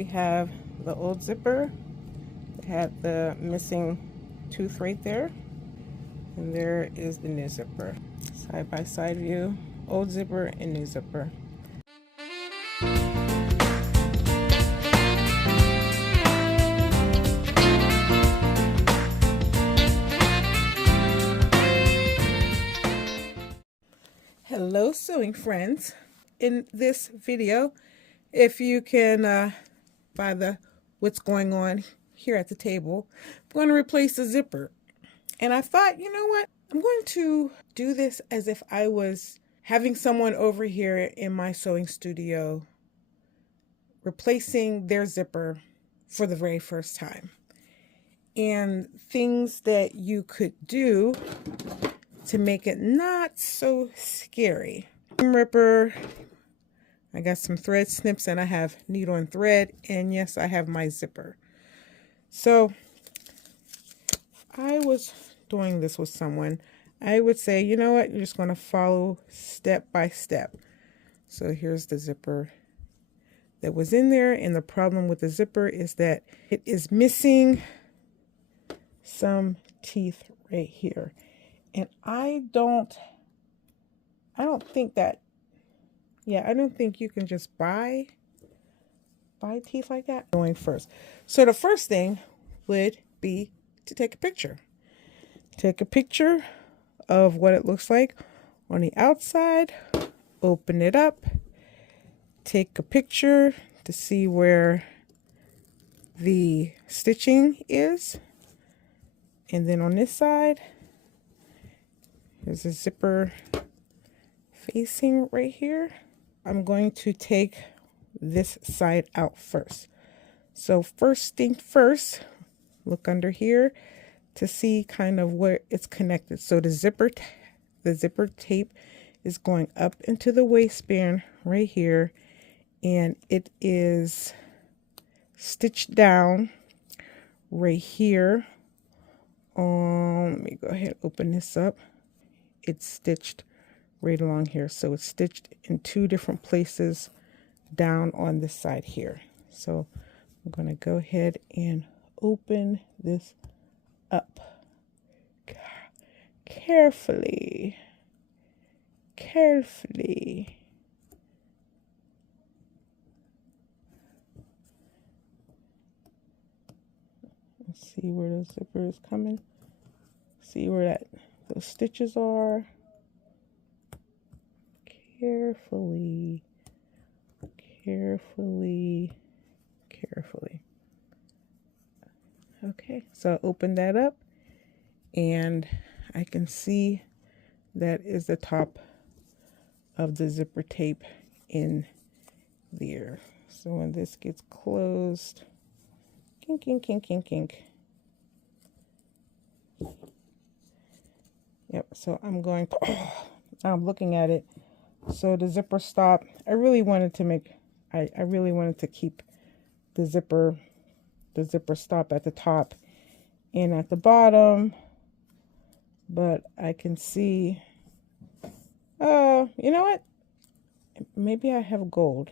we have the old zipper. It had the missing tooth right there. And there is the new zipper. Side by side view, old zipper and new zipper. Hello sewing friends. In this video, if you can by the what's going on here at the table, I'm going to replace the zipper. And I thought, you know what? I'm going to do this as if I was having someone over here in my sewing studio replacing their zipper for the very first time. And things that you could do to make it not so scary. Ripper, I got some thread snips and I have needle and thread, and yes, I have my zipper. So I was doing this with someone, I would say, you know what, you're just going to follow step by step. So here's the zipper that was in there, and the problem with the zipper is that it is missing some teeth right here. And I don't think that, yeah, I don't think you can just buy teeth like that. Going first. So the first thing would be to take a picture. Take a picture of what it looks like on the outside. Open it up. Take a picture to see where the stitching is. And then on this side, there's a zipper facing right here. I'm going to take this side out first. So first thing first, look under here to see kind of where it's connected. So the zipper tape is going up into the waistband right here, and it is stitched down right here. Let me go ahead and open this up. It's stitched right along here, so it's stitched in two different places down on this side here. So I'm going to go ahead and open this up carefully. Let's see where the zipper is coming. See where those stitches are. Carefully. Okay, so open that up, and I can see that is the top of the zipper tape in there. So when this gets closed, kink. Yep, so I'm going to, I'm looking at it. So the zipper stop, I really wanted to keep the zipper stop at the top and at the bottom, but I can see, you know what? Maybe I have gold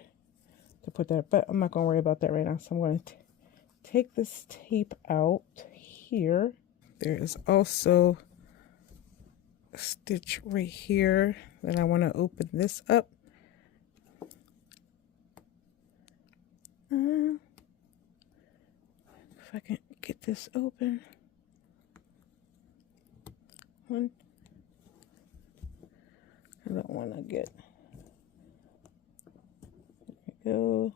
to put that, but I'm not going to worry about that right now. So I'm going to take this tape out here. There is also a stitch right here that I want to open this up. If I can get this open. I don't want to get, there we go.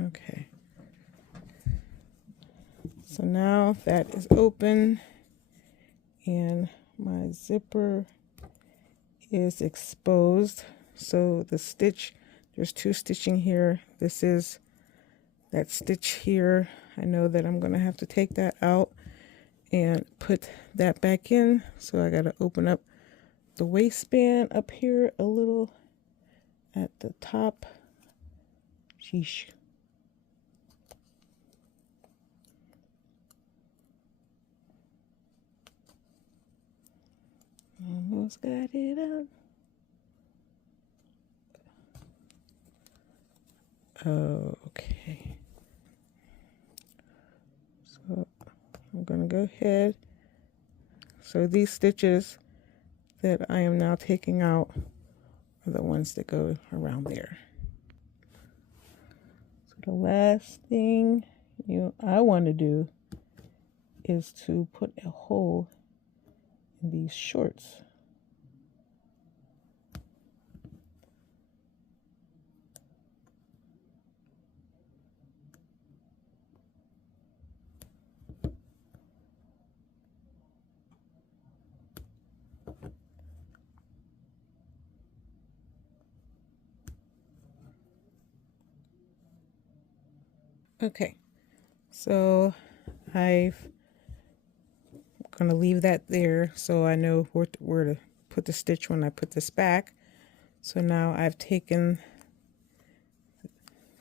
Okay. So now that is open and my zipper is exposed. So the stitch, there's two stitching here. This is that stitch here. I know that I'm going to have to take that out and put that back in. So I got to open up the waistband up here a little at the top Sheesh. Almost got it out. Okay. So I'm going to go ahead. So these stitches that I am now taking out are the ones that go around there. So the last thing I want to do is to put a hole in these shorts. Okay, so I'm gonna leave that there so I know where to put the stitch when I put this back. So now I've taken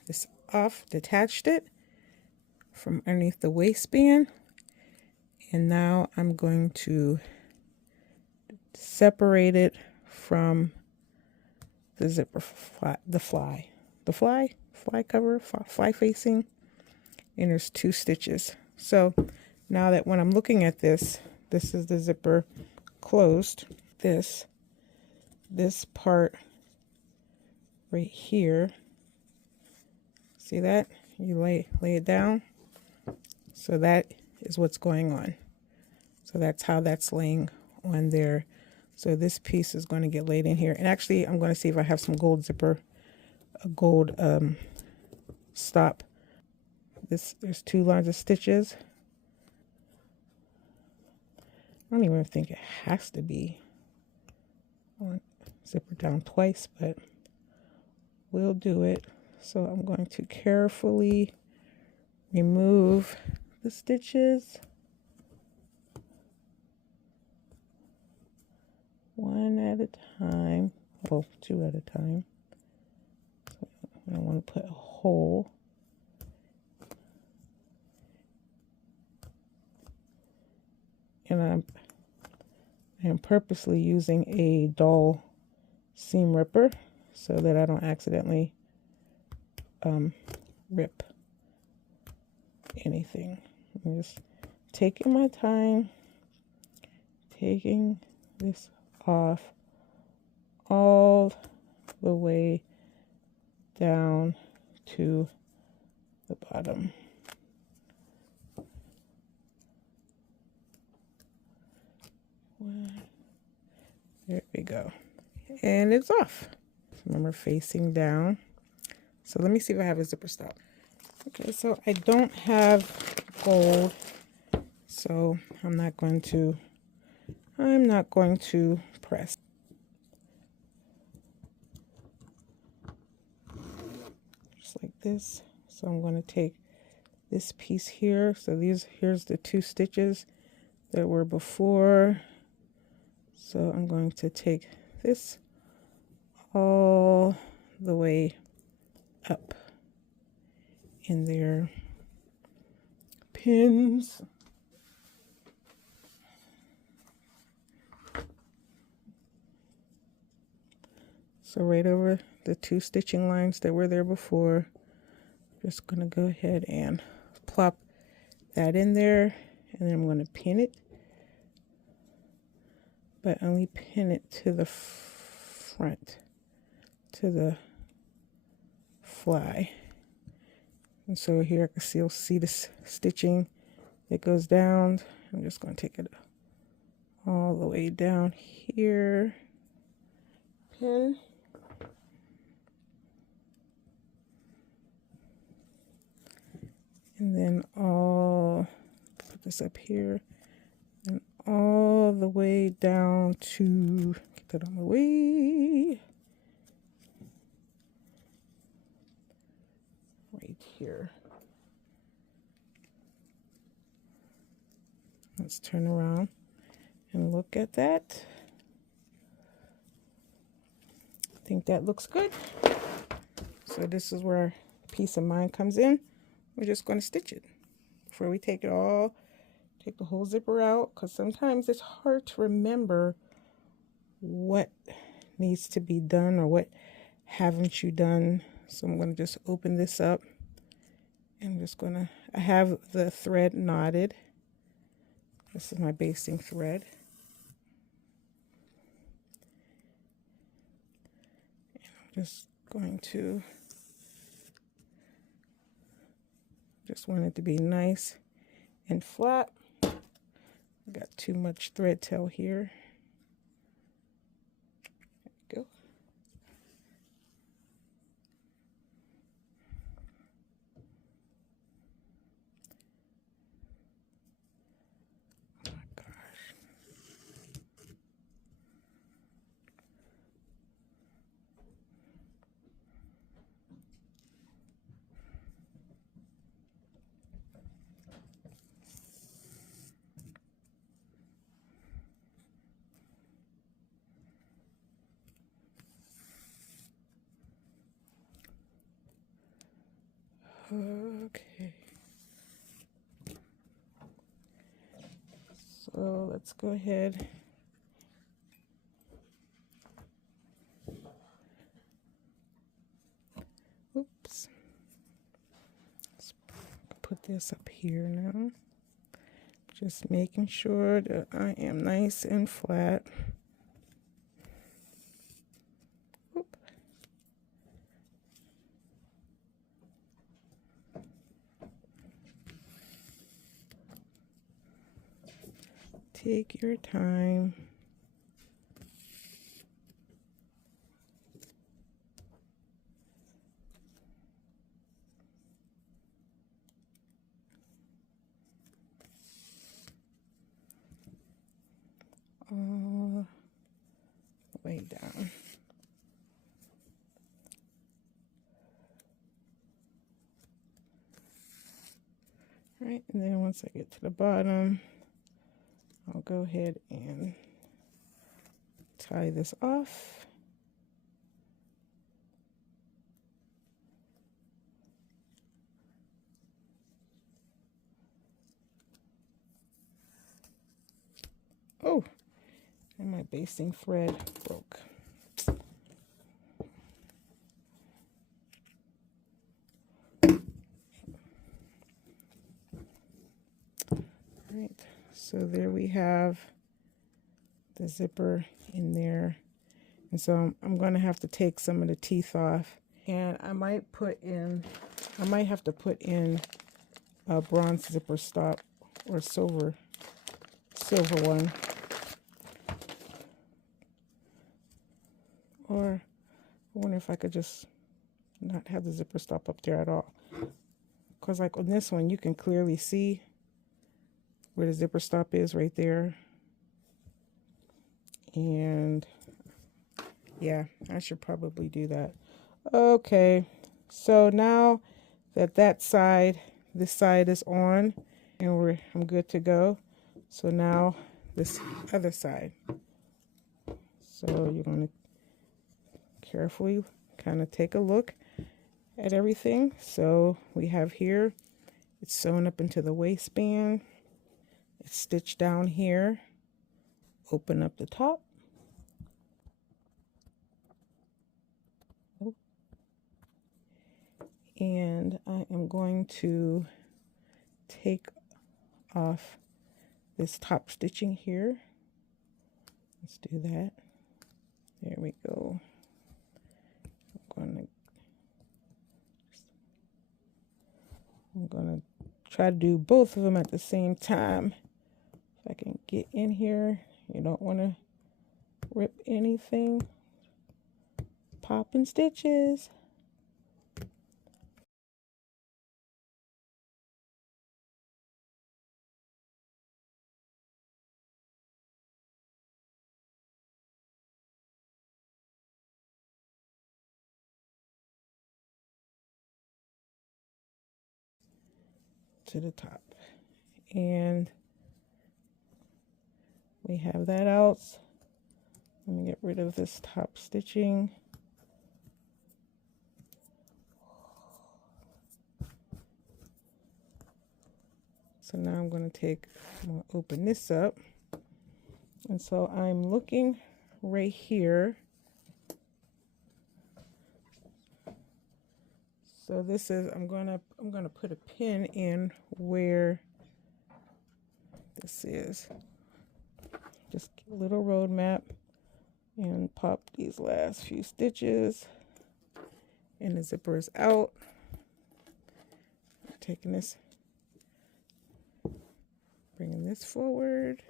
this off, detached it from underneath the waistband, and now I'm going to separate it from the zipper, fly cover, fly facing, and there's 2 stitches. So now that when I'm looking at this is the zipper closed. This part right here, see that? You lay it down. So that is what's going on. So that's how that's laying on there. So this piece is going to get laid in here. And actually, I'm going to see if I have some gold zipper, a gold stop. There's 2 lines of stitches. I don't even think it has to be on zipper down twice, but we'll do it. So I'm going to carefully remove the stitches one at a time, well, 2 at a time. So I want to put a hole. And I am purposely using a dull seam ripper so that I don't accidentally rip anything. I'm just taking my time, taking this off all the way down to the bottom. There we go. And it's off. Remember, facing down. So let me see if I have a zipper stop. Okay, so I don't have gold, so I'm not going to press. Just like this. So I'm going to take this piece here. So here's the 2 stitches that were before. So I'm going to take this all the way up in their pins. So right over the 2 stitching lines that were there before, just going to go ahead and plop that in there, and then I'm going to pin it, but only pin it to the front, to the fly. And so here I can still see this stitching that goes down. I'm just going to take it all the way down here, pin. And then put this up here, and all the way down to, get that on the way, right here. Let's turn around and look at that. I think that looks good. So this is where peace of mind comes in, we're just going to stitch it before we take it all, take the whole zipper out, because sometimes it's hard to remember what needs to be done or what haven't you done. So I'm going to just open this up. I'm just going to, I have the thread knotted. This is my basting thread. And I'm just going to, just want it to be nice and flat. I got too much thread tail here. There we go. Oh my gosh. Okay. So let's go ahead. Oops. Let's put this up here now. Just making sure that I am nice and flat. Oop. Take your time. All the way down. Right, and then once I get to the bottom, I'll go ahead and tie this off. Oh, and my basting thread broke. Right, so there we have the zipper in there. And so I'm going to have to take some of the teeth off. And I might have to put in a bronze zipper stop or silver one. Or I wonder if I could just not have the zipper stop up there at all. Because like on this one, you can clearly see where the zipper stop is right there. And yeah, I should probably do that. Okay, so now that this side is on and I'm good to go. So now this other side. So you're going to carefully kind of take a look at everything. So we have here, it's sewn up into the waistband. It's stitched down here. Open up the top. Oh. And I am going to take off this top stitching here. Let's do that. There we go. I'm gonna try to do both of them at the same time. If I can get in here, you don't want to rip anything. Popping stitches. To the top, and we have that out. Let me get rid of this top stitching. So now I'm going to open this up. And so I'm looking right here. So this is, I'm gonna put a pin in where this is. Just a little road map and pop these last few stitches, and the zipper is out. Taking this, bringing this forward,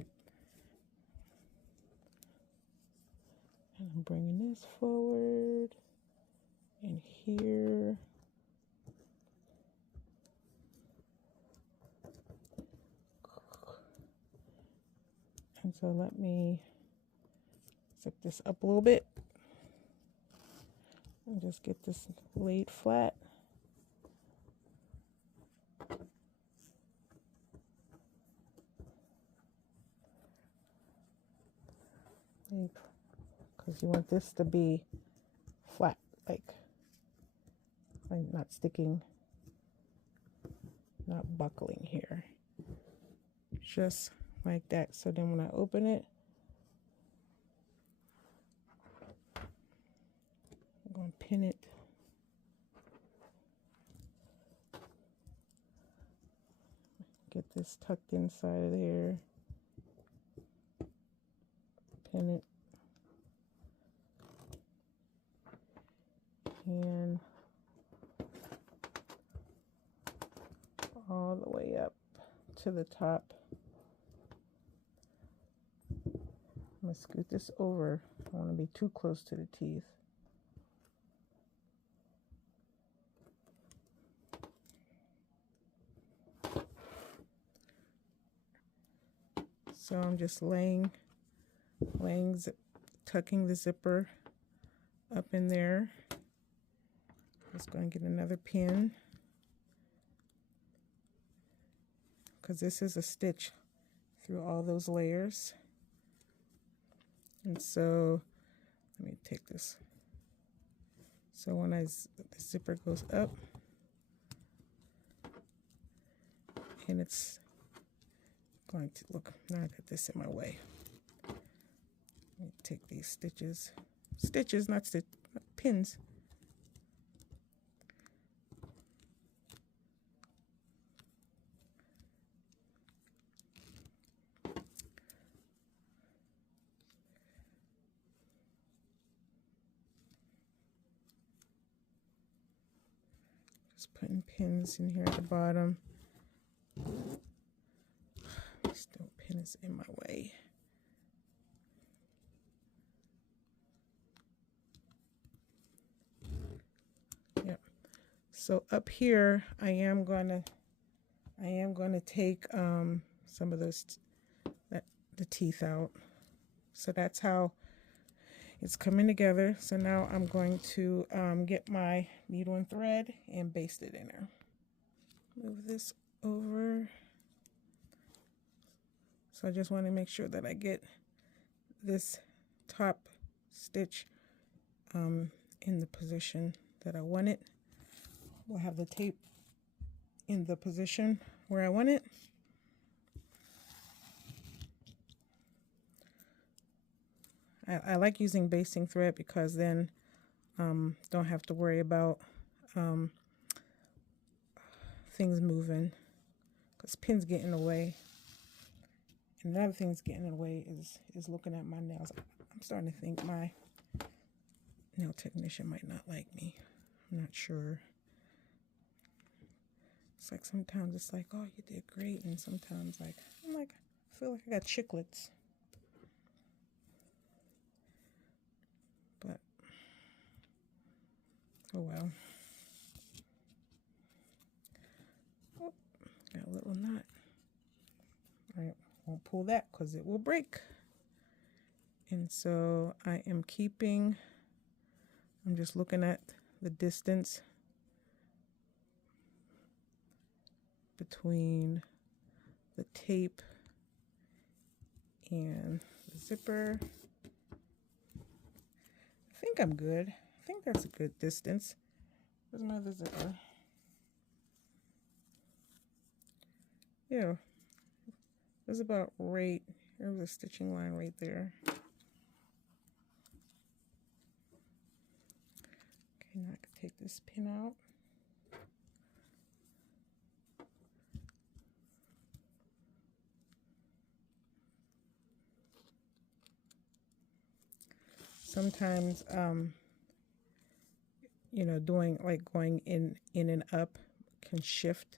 and I'm bringing this forward, and here. And so let me zip this up a little bit and just get this laid flat. Because you want this to be flat, like not sticking, not buckling here. Just like that. So then when I open it, I'm going to pin it. Get this tucked inside of there. Pin it. And all the way up to the top. I'm going to scoot this over. I don't want to be too close to the teeth. So I'm just tucking the zipper up in there. Just going to get another pin, because this is a stitch through all those layers. And so let me take this. So when the zipper goes up, and it's going to look, now I got this in my way. Let me take these stitches, not pins. Just putting pins in here at the bottom. Still pin is in my way. Yep. So up here, I am gonna take some of the teeth out. So that's how it's coming together. So now I'm going to get my needle and thread and baste it in there. Move this over. So I just want to make sure that I get this top stitch in the position that I want it. We'll have the tape in the position where I want it. I like using basting thread because then don't have to worry about things moving, because pins get in the way. And another thing that's getting in the way is looking at my nails. I'm starting to think my nail technician might not like me. I'm not sure. It's like sometimes it's like, oh, you did great, and sometimes I feel like I got chiclets. But oh well. Oh, got a little knot. All right, won't pull that because it will break. And so I'm just looking at the distance between the tape and the zipper. I think I'm good. I think that's a good distance. Where's my other zipper? Yeah, was about right, there was a stitching line right there. Okay, now I can take this pin out. Sometimes, you know, doing like going in and up can shift.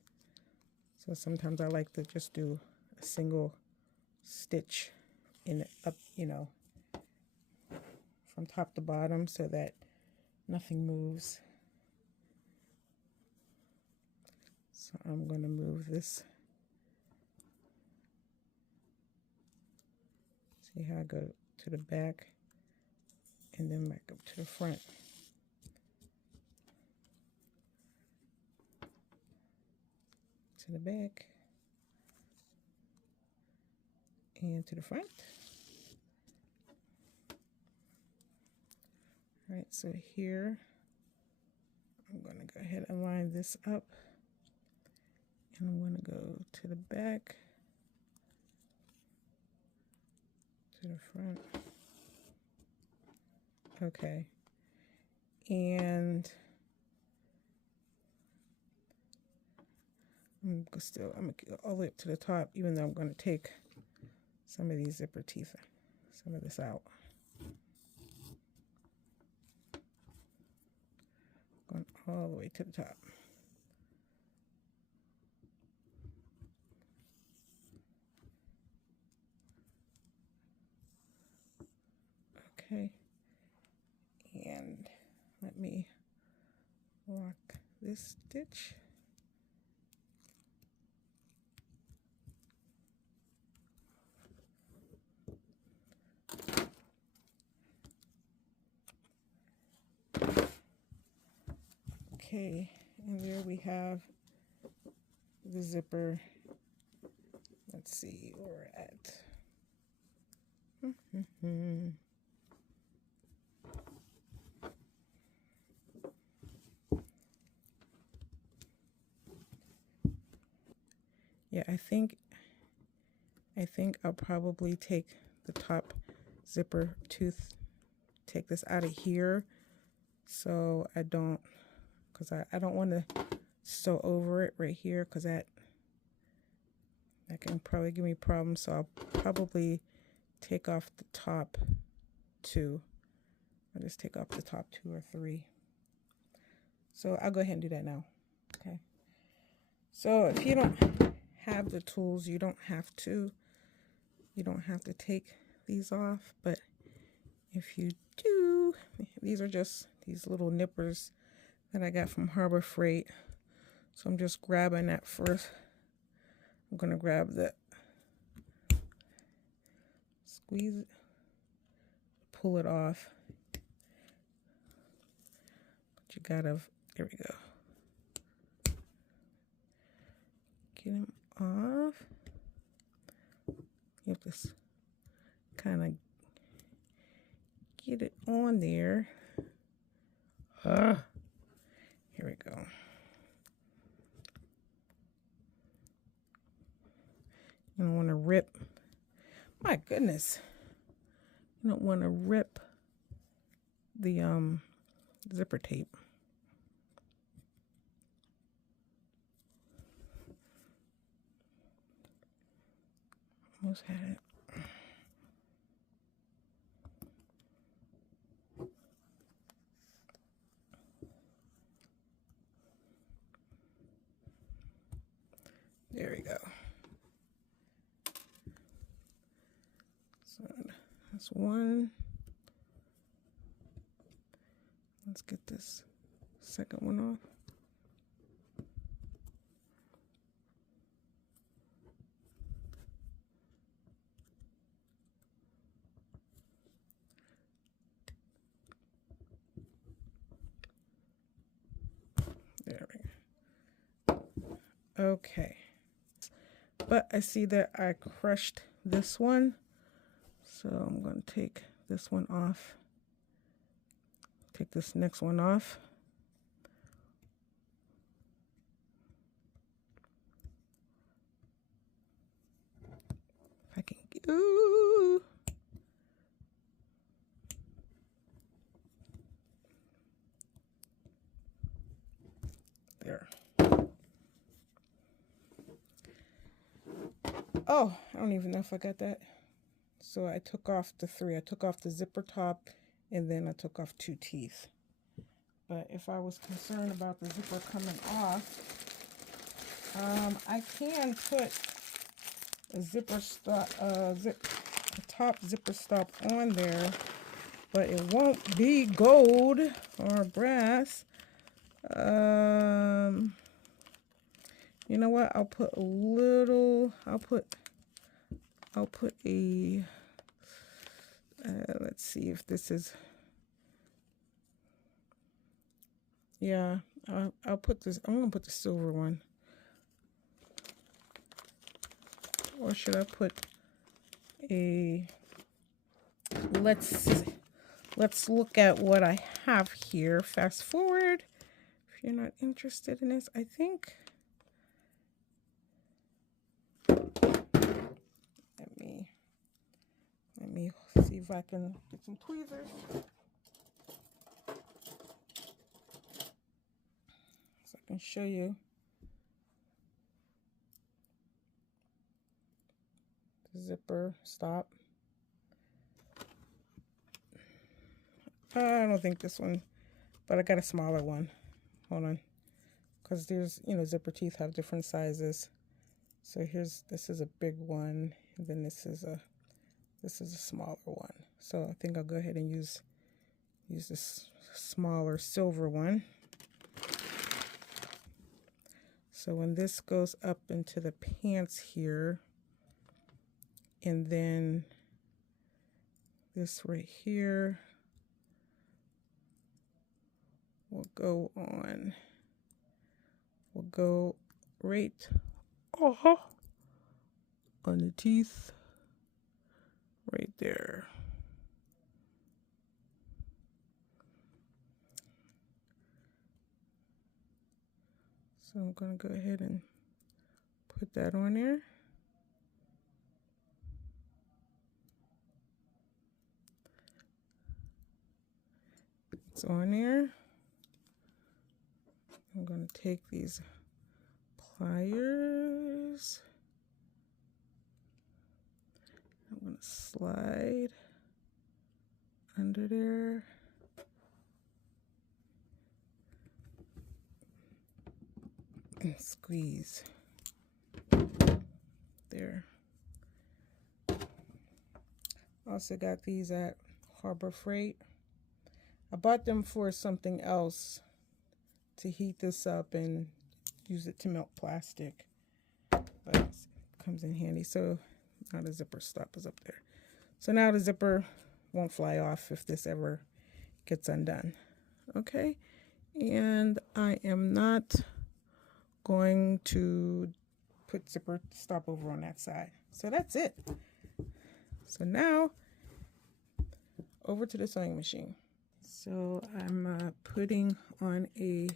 So sometimes I like to just do a single stitch in up, you know, from top to bottom so that nothing moves. So I'm going to move this. See how I go to the back and then back up to the front. To the back and to the front. All right, so here I'm going to go ahead and line this up, and I'm going to go to the back, to the front. Okay, and I'm going to go all the way up to the top, even though I'm going to take some of these zipper teeth, some of this out. Going all the way to the top. Okay, and let me lock this stitch. Okay, and there we have the zipper. Let's see where we're at. Yeah, I think I'll probably take the top zipper tooth, take this out of here, so I don't, because I don't want to sew over it right here, because that can probably give me problems. So I'll probably take off the top two. I'll just take off the top 2 or 3. So I'll go ahead and do that now. Okay. So if you don't have the tools, you don't have to take these off, but if you do, these are just these little nippers that I got from Harbor Freight. So I'm just grabbing that first. I'm going to grab the, squeeze it, pull it off. But you gotta, there we go. Get them off. You have to kind of get it on there. Here we go. You don't want to rip. My goodness. You don't want to rip the zipper tape. Almost had it. There we go. So that's one. Let's get this second one off. There we go. Okay. But I see that I crushed this one. So I'm going to take this one off. Take this next one off. Ooh. There. Oh, I don't even know if I got that. So I took off the 3. I took off the zipper top, and then I took off 2 teeth. But if I was concerned about the zipper coming off, I can put a zipper stop, a top zipper stop on there, but it won't be gold or brass. You know what? I'll put a little. I'll put a. Let's see if this is. Yeah, I'll put this. I'm gonna put the silver one. Or should I put a. Let's look at what I have here. Fast forward. If you're not interested in this, I think. Let me see if I can get some tweezers. So I can show you. The zipper stop. I don't think this one, but I got a smaller one. Hold on. Because there's, zipper teeth have different sizes. So this is a big one, and then this is a smaller one. So I think I'll go ahead and use this smaller silver one. So when this goes up into the pants here, and then this right here will go on. We'll go right on the teeth right there. So I'm going to go ahead and put that on there. It's on there. I'm going to take these pliers. I'm going to slide under there. And squeeze. There. Also got these at Harbor Freight. I bought them for something else, to heat this up and use it to melt plastic, but it comes in handy. So now the zipper stop is up there. So now the zipper won't fly off if this ever gets undone. Okay, and I am not going to put zipper stop over on that side. So that's it. So now over to the sewing machine. So I'm putting on a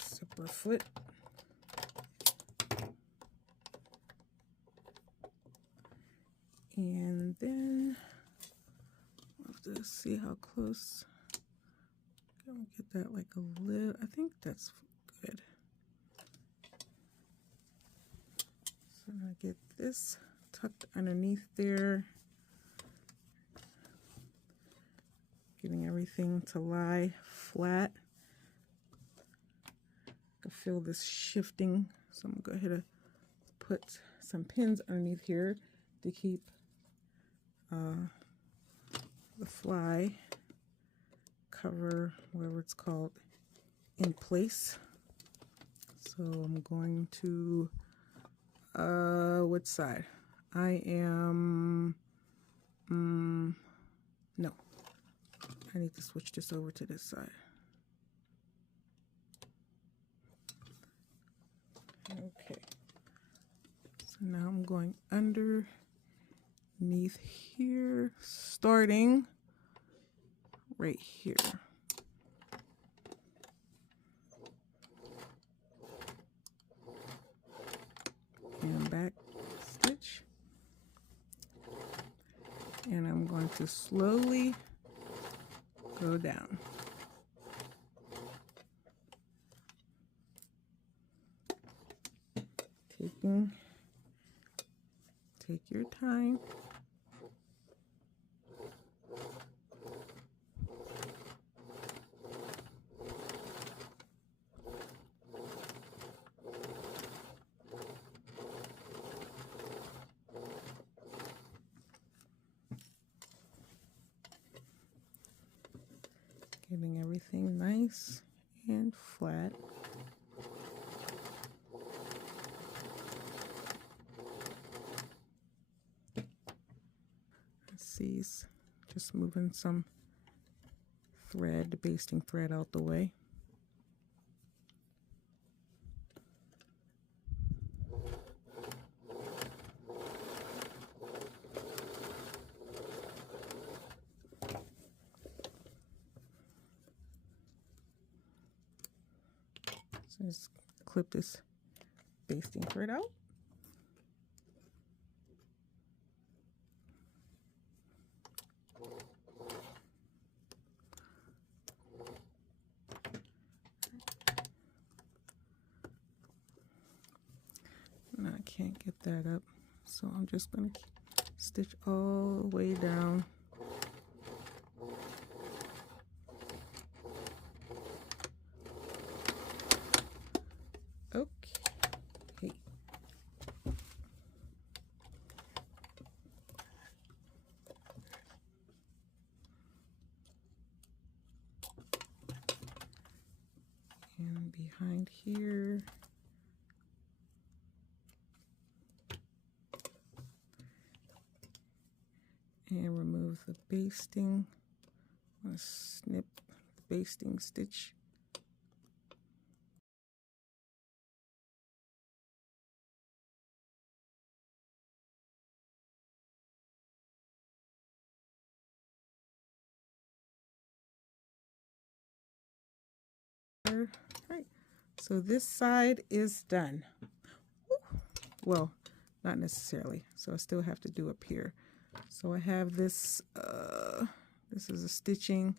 zipper foot. And then I'll have to see how close. I'm gonna get that like a little. I think that's good. So I get this tucked underneath there. Getting everything to lie flat. I can feel this shifting, so I'm going to go ahead and put some pins underneath here to keep the fly cover, whatever it's called, in place. So I'm going to which side? I am no. I need to switch this over to this side. Okay. So now I'm going underneath here, starting right here. And back stitch. to slowly go down. Take your time. Getting everything nice and flat. See, just moving some thread, the basting thread out the way. So just clip this basting thread out. And I can't get that up, so I'm just going to stitch all the way down. Okay. And behind here, and remove the basting. I'm going to snip the basting stitch. Right, so this side is done. Well, not necessarily, so I still have to do up here. So I have this, this is a stitching,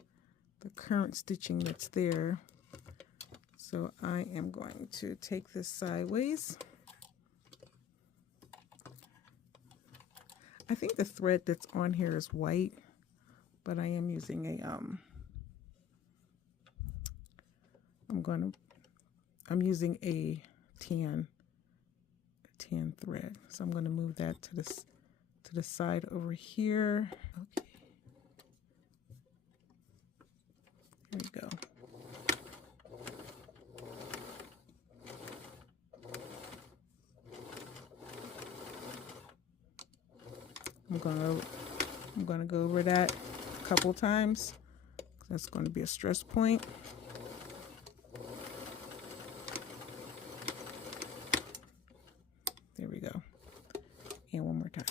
the current stitching that's there. So I am going to take this sideways. I think the thread that's on here is white, but I am using a, I'm using a tan thread. So I'm going to move that to the side over here. Okay. There we go. I'm gonna go over that a couple times. That's going to be a stress point. There we go. And one more time.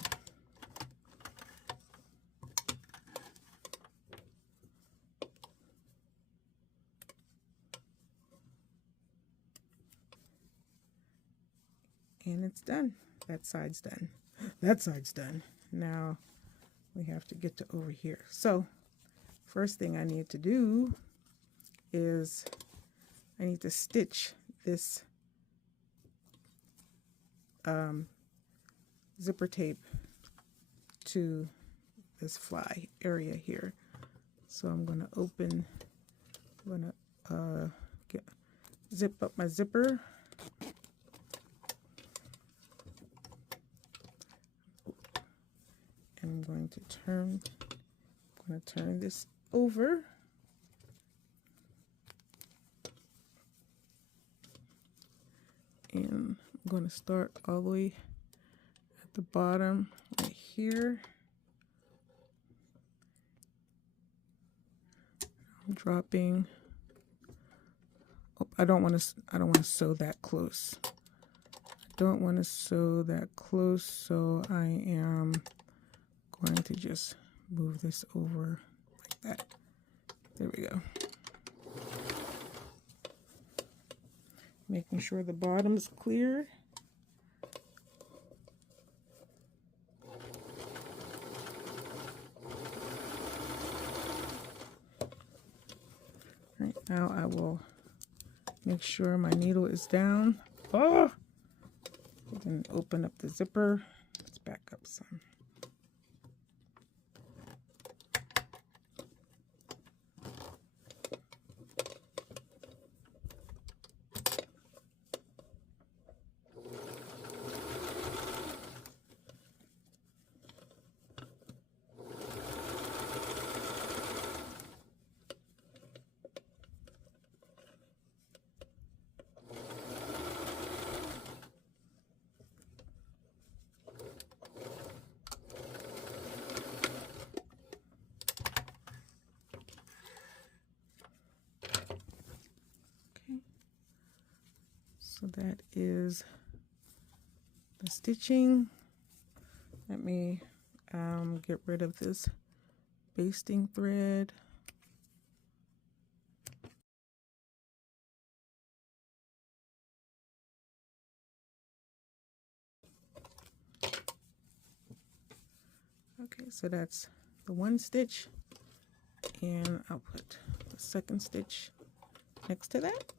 And it's done. That side's done. That side's done. Now we have to get to over here. So first thing I need to do is I need to stitch this zipper tape to this fly area here. So I'm going to zip up my zipper. I'm going to turn this over. And I'm going to start all the way at the bottom right here. I'm dropping. Oh, I don't want to sew that close. I don't want to sew that close, so I am going to just move this over like that. There we go. Making sure the bottom's clear. Now I will make sure my needle is down. Oh! Then open up the zipper. Let's back up some. So that is the stitching. Let me get rid of this basting thread. Okay, so that's the one stitch, and I'll put the second stitch next to that.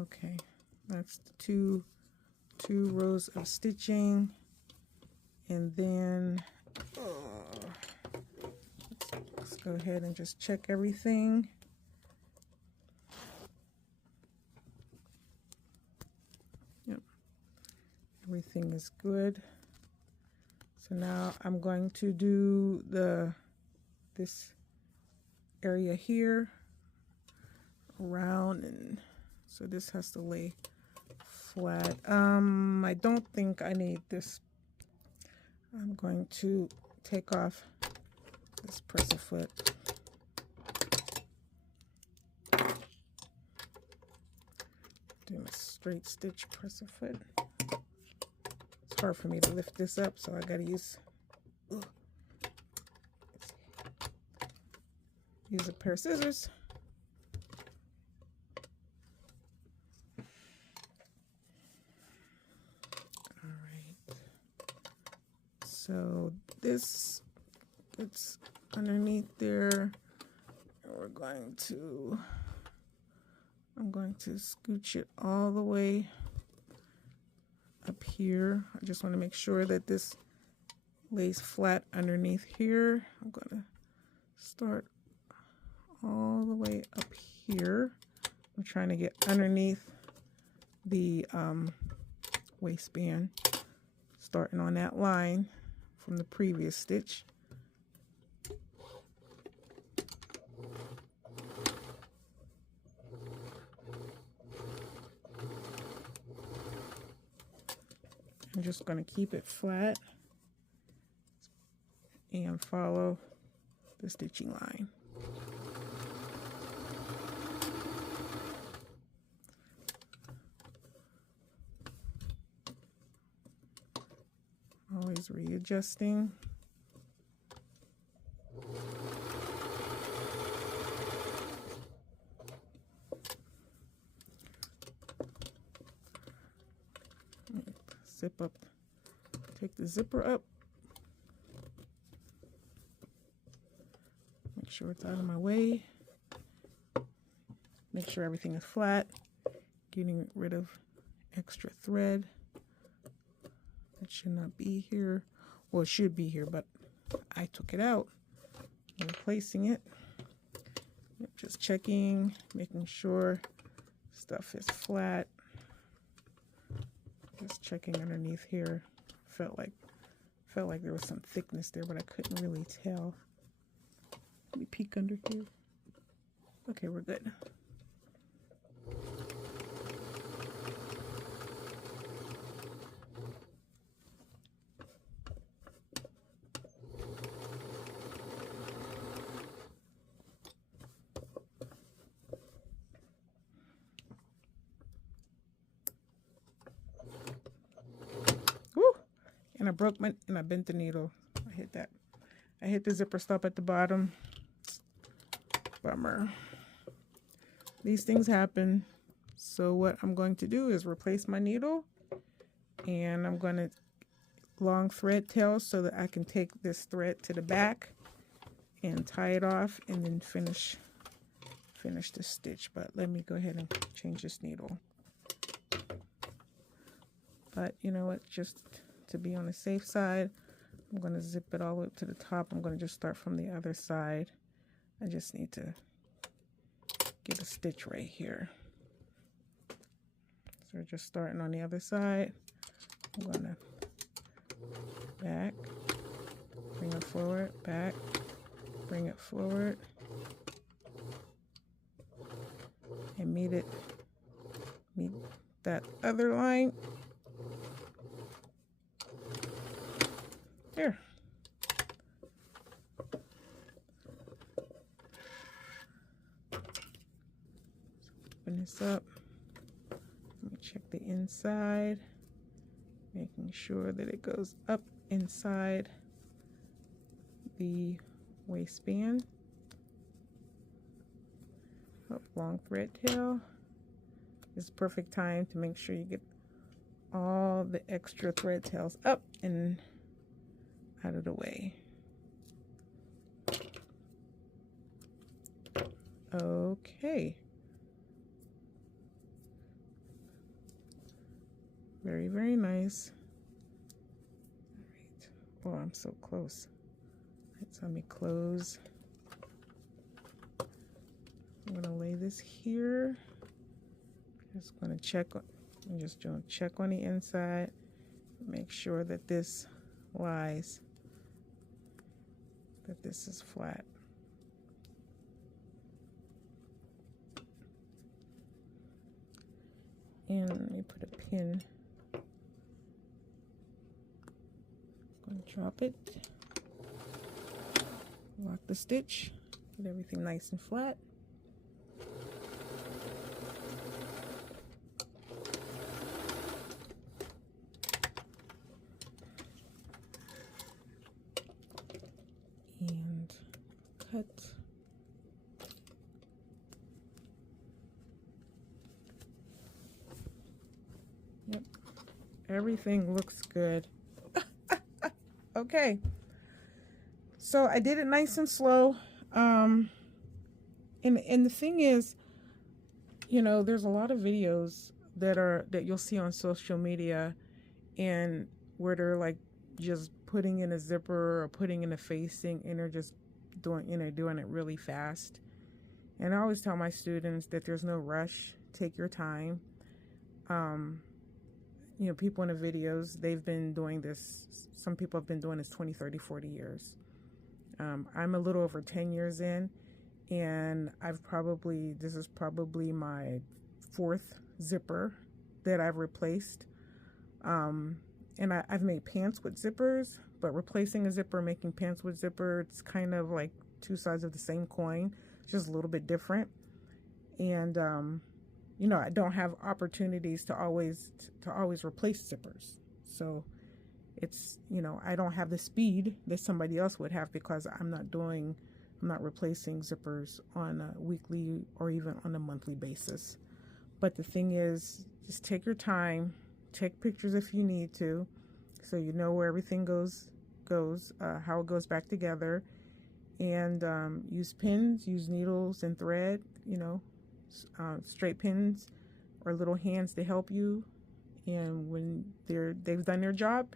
Okay, that's the two rows of stitching, and then let's go ahead and just check everything. Yep, everything is good. So now I'm going to do this area here around, and so this has to lay flat. I don't think I need this. I'm going to take off this press-a-foot. Doing a straight stitch press-a-foot. It's hard for me to lift this up, so I gotta use a pair of scissors. So this gets underneath there, and I'm going to scooch it all the way up here. I just want to make sure that this lays flat underneath here. I'm going to start all the way up here. I'm trying to get underneath the waistband, starting on that line from the previous stitch. I'm just going to keep it flat and follow the stitching line. Always readjusting. Zip up, take the zipper up. Make sure it's out of my way. Make sure everything is flat. Getting rid of extra thread. It should not be here. Well, it should be here, but I took it out. I'm replacing it. Just checking, making sure stuff is flat. Just checking underneath here. Felt like there was some thickness there, but I couldn't really tell. Let me peek under here. Okay, we're good. and I bent the needle. I hit that. I hit the zipper stop at the bottom. Bummer. These things happen. So what I'm going to do is replace my needle, and I'm going to long thread tail so that I can take this thread to the back and tie it off and then finish the stitch. But let me go ahead and change this needle. But you know what, just to be on the safe side, I'm going to zip it all the way up to the top. I'm going to just start from the other side. I just need to get a stitch right here. So we're just starting on the other side. I'm going to back, bring it forward, back, bring it forward, and meet that other line. There. Open this up. Let me check the inside, making sure that it goes up inside the waistband. Up long thread tail. This is perfect time to make sure you get all the extra thread tails up and out of the way. Okay. Very, very nice. All right. Oh, I'm so close. Let's let me close. I'm gonna lay this here. Just gonna check. I'm just doing check on the inside. Make sure that this lies. That this is flat. And let me put a pin. I'm going to drop it. Lock the stitch. Get everything nice and flat. And cut. Yep, everything looks good. Okay, so I did it nice and slow. And the thing is, you know, there's a lot of videos that you'll see on social media, and where they're like just putting in a zipper or putting in a facing, and they're just doing it really fast. And I always tell my students that there's no rush. Take your time. You know, people in the videos, they've been doing this, some people have been doing this 20, 30, 40 years. I'm a little over 10 years in, and this is probably my 4th zipper that I've replaced. And I've made pants with zippers, but replacing a zipper, making pants with zipper, it's kind of like two sides of the same coin, just a little bit different. And, you know, I don't have opportunities to always replace zippers. So it's, you know, I don't have the speed that somebody else would have, because I'm not replacing zippers on a weekly or even on a monthly basis. But the thing is, just take your time, take pictures if you need to, so you know where everything goes, how it goes back together, and use pins, use needles and thread, you know, straight pins or little hands to help you. And when they've done their job,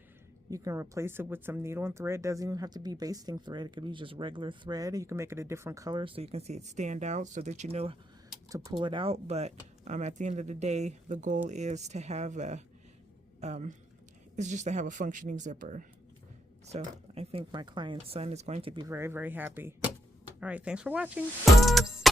you can replace it with some needle and thread. It doesn't even have to be basting thread. It could be just regular thread. You can make it a different color so you can see it stand out, so that you know to pull it out. But at the end of the day, the goal is to have a functioning zipper. So I think my client's son is going to be very, very happy. All right, thanks for watching. Oops.